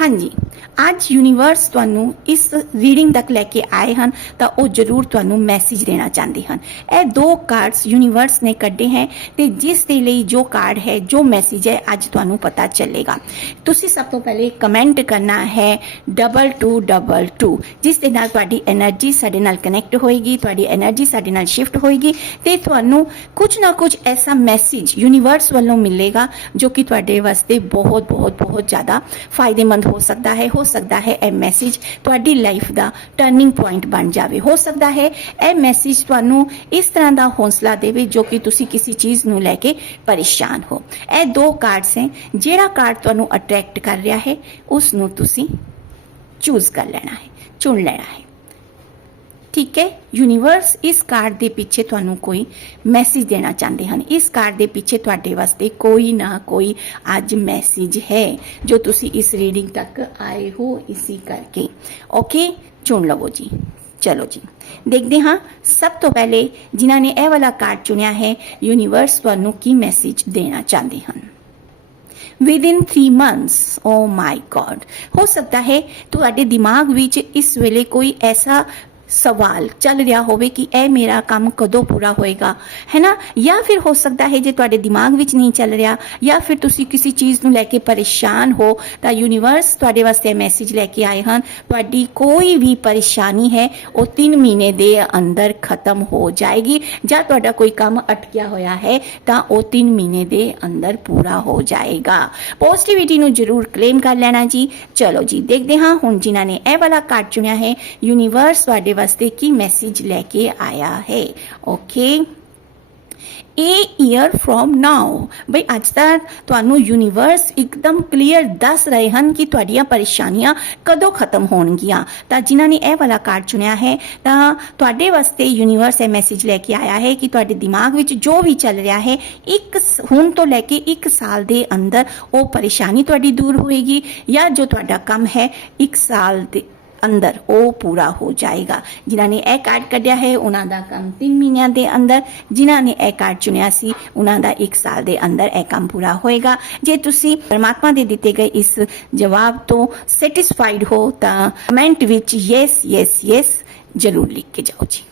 ਹਾਂਜੀ। ਅੱਜ ਯੂਨੀਵਰਸ ਤੁਹਾਨੂੰ ਇਸ ਰੀਡਿੰਗ ਤੱਕ ਲੈ ਕੇ ਆਏ ਹਨ, ਤਾਂ ਉਹ ਜ਼ਰੂਰ ਤੁਹਾਨੂੰ ਮੈਸੇਜ ਦੇਣਾ ਚਾਹੁੰਦੇ ਹਨ। ਇਹ ਦੋ ਕਾਰਡਸ ਯੂਨੀਵਰਸ ਨੇ ਕੱਢੇ ਹੈ ਤੇ ਜਿਸ ਦੇ ਲਈ ਜੋ ਕਾਰਡ ਹੈ, ਜੋ ਮੈਸੇਜ ਹੈ, ਅੱਜ ਤੁਹਾਨੂੰ ਪਤਾ ਚੱਲੇਗਾ। ਤੁਸੀਂ ਸਭ ਤੋਂ ਪਹਿਲੇ ਕਮੈਂਟ ਕਰਨਾ ਹੈ 2222 ਜਿਸ ਦੇ ਨਾਲ ਤੁਹਾਡੀ એનર્ਜੀ ਸਾਡੇ ਨਾਲ ਕਨੈਕਟ ਹੋਏਗੀ, ਤੁਹਾਡੀ એનર્ਜੀ ਸਾਡੇ ਨਾਲ ਸ਼ਿਫਟ ਹੋਏਗੀ ਤੇ ਤੁਹਾਨੂੰ ਕੁਝ ਨਾ ਕੁਝ ਐਸਾ ਮੈਸੇਜ ਯੂਨੀਵਰਸ ਵੱਲੋਂ ਮਿਲੇਗਾ ਜੋ ਕਿ ਤੁਹਾਡੇ ਵਾਸਤੇ ਬਹੁਤ ਬਹੁਤ ਬਹੁਤ ਜ਼ਿਆਦਾ ਫਾਇਦੇਮੰਦ ਹੋ ਸਕਦਾ ਹੈ, ਹੋ ਸਕਦਾ ਹੈ ਇਹ ਮੈਸੇਜ ਤੁਹਾਡੀ ਲਾਈਫ ਦਾ ਟਰਨਿੰਗ ਪੁਆਇੰਟ ਬਣ ਜਾਵੇ। ਹੋ ਸਕਦਾ ਹੈ ਇਹ ਮੈਸੇਜ ਤੁਹਾਨੂੰ ਇਸ ਤਰ੍ਹਾਂ ਦਾ ਹੌਸਲਾ ਦੇਵੇ ਜੋ ਕਿ ਤੁਸੀਂ ਕਿਸੇ ਚੀਜ਼ ਨੂੰ ਲੈ ਕੇ ਪਰੇਸ਼ਾਨ ਹੋ। ਇਹ ਦੋ ਕਾਰਡਸ ਹੈ, ਜਿਹੜਾ ਕਾਰਡ ਤੁਹਾਨੂੰ ਅਟਰੈਕਟ ਕਰ ਰਿਹਾ ਹੈ ਉਸ ਨੂੰ ਤੁਸੀਂ ਚੂਜ਼ ਕਰ ਲੈਣਾ ਹੈ, ਚੁਣ ਲੈਣਾ ਹੈ। ਠੀਕ ਹੈ? ਯੂਨੀਵਰਸ ਇਸ ਕਾਰਡ ਦੇ ਪਿੱਛੇ ਤੁਹਾਨੂੰ ਕੋਈ ਮੈਸੇਜ ਦੇਣਾ ਚਾਹੁੰਦੇ ਹਨ। ਇਸ ਕਾਰਡ ਦੇ ਪਿੱਛੇ ਤੁਹਾਡੇ ਵਾਸਤੇ ਕੋਈ ਨਾ ਕੋਈ ਅੱਜ ਮੈਸੇਜ ਹੈ, ਜੋ ਤੁਸੀਂ ਇਸ ਰੀਡਿੰਗ ਤੱਕ ਆਏ ਹੋ ਇਸੇ ਕਰਕੇ। ਓਕੇ ਚੁਣ ਲਵੋ ਜੀ। ਚਲੋ ਜੀ। ਦੇਖਦੇ ਹਾਂ, ਸਭ ਤੋਂ ਪਹਿਲੇ ਜਿਨ੍ਹਾਂ ਨੇ ਇਹ ਵਾਲਾ ਕਾਰਡ ਚੁਣਿਆ ਹੈ ਯੂਨੀਵਰਸ ਤੁਹਾਨੂੰ ਕੀ ਮੈਸੇਜ ਦੇਣਾ ਚਾਹੁੰਦੇ ਹਨ? Within 3 months oh my God ਹੋ ਸਕਦਾ ਹੈ ਤੁਹਾਡੇ ਦਿਮਾਗ ਵਿੱਚ ਇਸ ਵੇਲੇ ਕੋਈ ਐਸਾ ਸਵਾਲ ਚੱਲ ਰਿਹਾ ਹੋਵੇ ਕਿ ਇਹ ਮੇਰਾ ਕੰਮ ਕਦੋਂ ਪੂਰਾ ਹੋਏਗਾ, ਹੈ ਨਾ? ਜਾਂ ਫਿਰ ਹੋ ਸਕਦਾ ਹੈ ਜੇ ਤੁਹਾਡੇ ਦਿਮਾਗ ਵਿੱਚ ਨਹੀਂ ਚੱਲ ਰਿਹਾ, ਜਾਂ ਫਿਰ ਤੁਸੀਂ ਕਿਸੇ ਚੀਜ਼ ਨੂੰ ਲੈ ਕੇ ਪਰੇਸ਼ਾਨ ਹੋ, ਤਾਂ ਯੂਨੀਵਰਸ ਤੁਹਾਡੇ ਵਾਸਤੇ ਮੈਸੇਜ ਲੈ ਕੇ ਆਏ ਹਨ, ਤੁਹਾਡੀ ਕੋਈ ਵੀ ਪਰੇਸ਼ਾਨੀ ਹੈ, ਉਹ 3 ਮਹੀਨੇ ਦੇ ਅੰਦਰ ਖਤਮ ਹੋ ਜਾਏਗੀ, ਜਾਂ ਤੁਹਾਡਾ ਕੋਈ ਕੰਮ ਅਟਕਿਆ ਹੋਇਆ ਹੈ, ਤਾਂ ਉਹ 3 ਮਹੀਨੇ ਦੇ ਅੰਦਰ ਪੂਰਾ ਹੋ ਜਾਏਗਾ। ਪੋਜ਼ਿਟਿਵਿਟੀ ਨੂੰ ਜ਼ਰੂਰ ਕਲੇਮ ਕਰ ਲੈਣਾ ਜੀ। ਚਲੋ ਜੀ, ਦੇਖਦੇ ਹਾਂ ਹੁਣ ਜਿਨ੍ਹਾਂ ਨੇ ਇਹ ਵਾਲਾ ਕਾਰਡ ਚੁਣਿਆ ਹੈ ਯੂਨੀਵਰਸ ਤੁਹਾਡੇ ਵਾਸਤੇ ਕੀ ਮੈਸੇਜ ਲੈ ਕੇ ਆਇਆ ਹੈ? Okay a year from now ਬਈ ਅੱਜ ਤੱਕ ਤੁਹਾਨੂੰ ਯੂਨੀਵਰਸ ਇੱਕਦਮ ਕਲੀਅਰ ਦੱਸ ਰਹੇ ਹਨ ਕਿ ਤੁਹਾਡੀਆਂ ਪਰੇਸ਼ਾਨੀਆਂ ਕਦੋਂ ਖਤਮ ਹੋਣਗੀਆਂ। ਤਾਂ ਜਿਨ੍ਹਾਂ ਨੇ ਇਹ ਵਾਲਾ ਕਾਰਡ ਚੁਣਿਆ ਹੈ, ਤਾਂ ਤੁਹਾਡੇ ਵਾਸਤੇ ਯੂਨੀਵਰਸ ਇਹ ਮੈਸੇਜ ਲੈ ਕੇ ਆਇਆ ਹੈ ਕਿ ਤੁਹਾਡੇ ਦਿਮਾਗ ਵਿੱਚ ਜੋ ਵੀ ਚੱਲ ਰਿਹਾ ਹੈ, ਇੱਕ ਹੁਣ ਤੋਂ ਲੈ ਕੇ 1 ਸਾਲ ਦੇ ਅੰਦਰ ਉਹ ਪਰੇਸ਼ਾਨੀ ਤੁਹਾਡੀ ਦੂਰ ਹੋਏਗੀ ਜਾਂ ਜੋ ਤੁਹਾਡਾ ਕੰਮ ਹੈ 1 ਸਾਲ ਦੇ ਅੰਦਰ, ਉਹ ਪੂਰਾ ਹੋ ਜਾਏਗਾ। ਜਿਨ੍ਹਾਂ ਨੇ ਇਹ ਕਾਰਡ ਕੱਢਿਆ ਹੈ, ਉਹਨਾਂ ਦਾ ਕੰਮ 3 ਮਹੀਨਿਆਂ ਦੇ ਅੰਦਰ। ਜਿਨ੍ਹਾਂ ਨੇ ਇਹ ਕਾਰਡ ਚੁਣਿਆ ਸੀ, ਉਹਨਾਂ ਦਾ 1 ਸਾਲ ਦੇ ਅੰਦਰ ਇਹ ਕੰਮ ਪੂਰਾ ਹੋਏਗਾ। ਜੇ ਤੁਸੀਂ ਪਰਮਾਤਮਾ ਦੇ ਦਿੱਤੇ ਗਏ ਇਸ ਜਵਾਬ ਤੋਂ ਸੈਟੀਸਫਾਈਡ ਹੋ, ਤਾਂ ਕਮੈਂਟ ਵਿੱਚ ਯੈਸ ਯੈਸ ਯੈਸ ਜ਼ਰੂਰ ਲਿਖ ਕੇ ਜਾਓ ਜੀ।